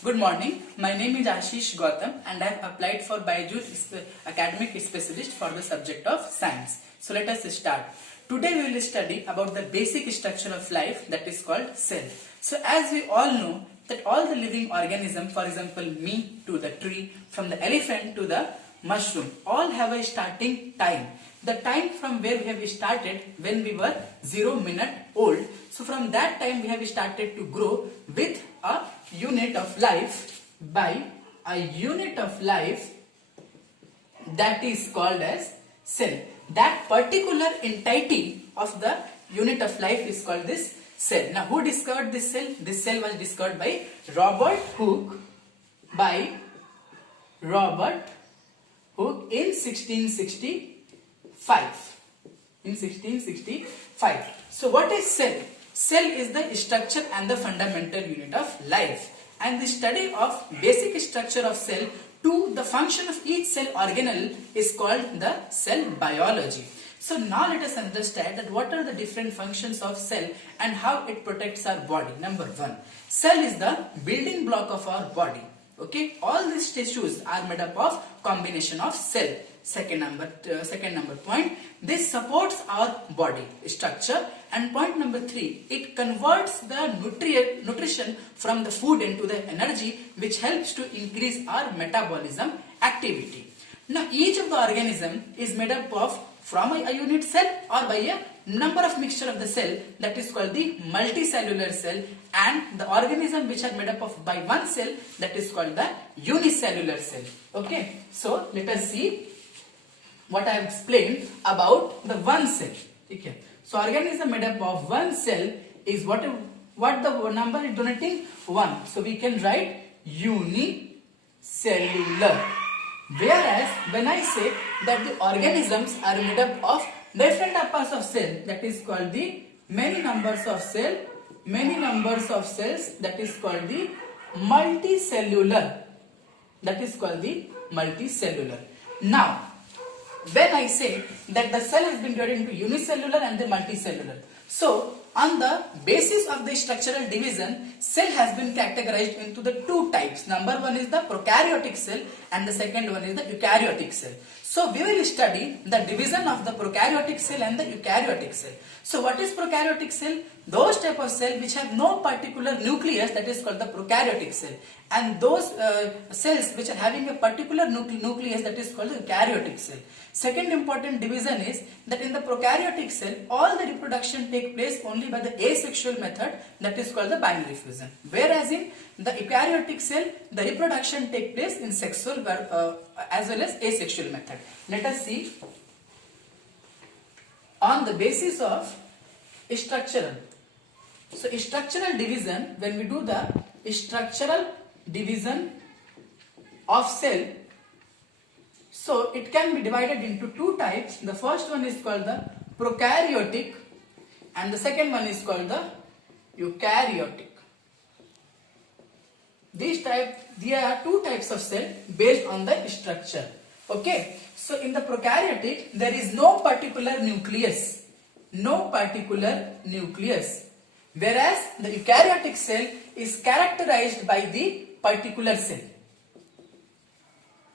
Good morning. My name is Ashish Gautam and I have applied for BYJU'S Academic Specialist for the subject of Science. So let us start. Today we will study about the basic structure of life, that is called cell. So as we all know that all the living organisms, for example me to the tree, from the elephant to the mushroom, all have a starting time. The time from where we have started when we were 0 minute old. So from that time we have started to grow with a unit of life, by a unit of life that is called as cell. That particular entity of the unit of life is called this cell. Now who discovered this cell? This cell was discovered by Robert Hooke in 1665. So what is cell? Cell is the structure and the fundamental unit of life, and the study of basic structure of cell to the function of each cell organelle is called the cell biology. So now let us understand that what are the different functions of cell and how it protects our body. Number one, cell is the building block of our body. Okay, all these tissues are made up of combination of cell. Second number point, this supports our body structure. And point number three, it converts the nutrition from the food into the energy, which helps to increase our metabolism activity. Now each of the organism is made up of from a unit cell or by a number of mixture of the cell, that is called the multicellular cell, and the organism which are made up of by one cell, that is called the unicellular cell. Okay, so let us see what I have explained about the one cell. Okay, so organism made up of one cell is what the number is denoting 1. So we can write unicellular. Whereas when I say that the organisms are made up of different types of cell, that is called the many numbers of cells, that is called the multicellular. Now when I say that the cell has been divided into unicellular and the multicellular, so on the basis of the structural division, cell has been categorized into the two types. Number one is the prokaryotic cell and the second one is the eukaryotic cell. So we will study the division of the prokaryotic cell and the eukaryotic cell. So what is prokaryotic cell? Those type of cell which have no particular nucleus, that is called the prokaryotic cell, and those cells which are having a particular nucleus, that is called the eukaryotic cell. Second important division is that in the prokaryotic cell all the reproduction take place only by the asexual method, that is called the binary fission, whereas in the eukaryotic cell the reproduction take place in sexual as well as asexual method. Let us see on the basis of structural. So structural division, when we do the structural division of cell, so it can be divided into two types. The first one is called the prokaryotic and the second one is called the eukaryotic. There are two types of cell based on the structure. Okay, so in the prokaryotic there is no particular nucleus, whereas the eukaryotic cell is characterized by the particular cell.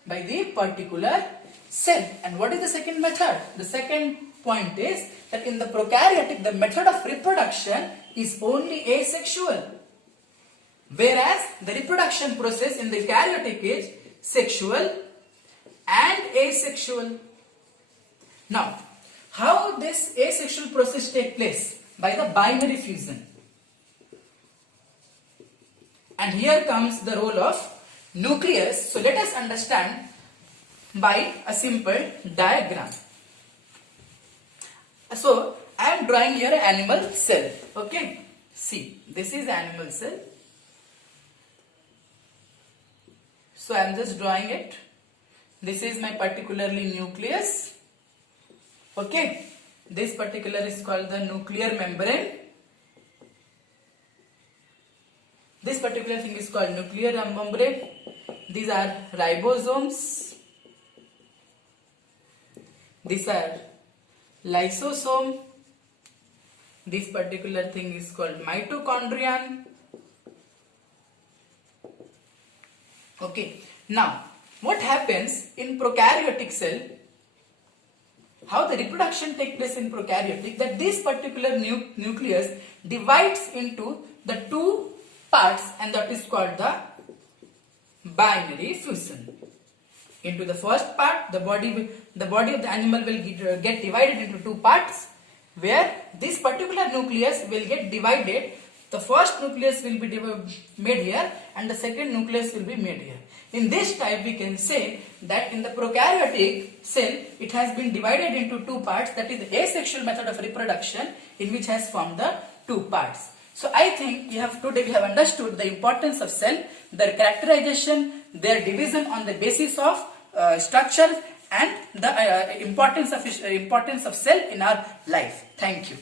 And what is the second method? The second point is that in the prokaryotic the method of reproduction is only asexual, whereas the reproduction process in the eukaryotic is sexual and asexual. Now, how this asexual process take place? By the binary fusion. And here comes the role of nucleus. So let us understand by a simple diagram. So I am drawing here an animal cell. Okay, see, this is animal cell. So I am just drawing it. This is my particularly nucleus. Okay, this particular is called the nuclear membrane. This particular thing is called nuclear membrane. These are ribosomes. These are lysosome. This particular thing is called mitochondrion. Okay. Now, what happens in prokaryotic cell? How the reproduction takes place in prokaryotic? That this particular nucleus divides into the two parts, and that is called the binary fission. Into the first part, the body of the animal will get divided into two parts, where this particular nucleus will get divided. The first nucleus will be made here, and the second nucleus will be made here. In this type, we can say that in the prokaryotic cell, it has been divided into two parts. That is the asexual method of reproduction, in which has formed the two parts. So I think today we have understood the importance of cell, their characterization, their division on the basis of structure, and the importance of cell in our life. Thank you.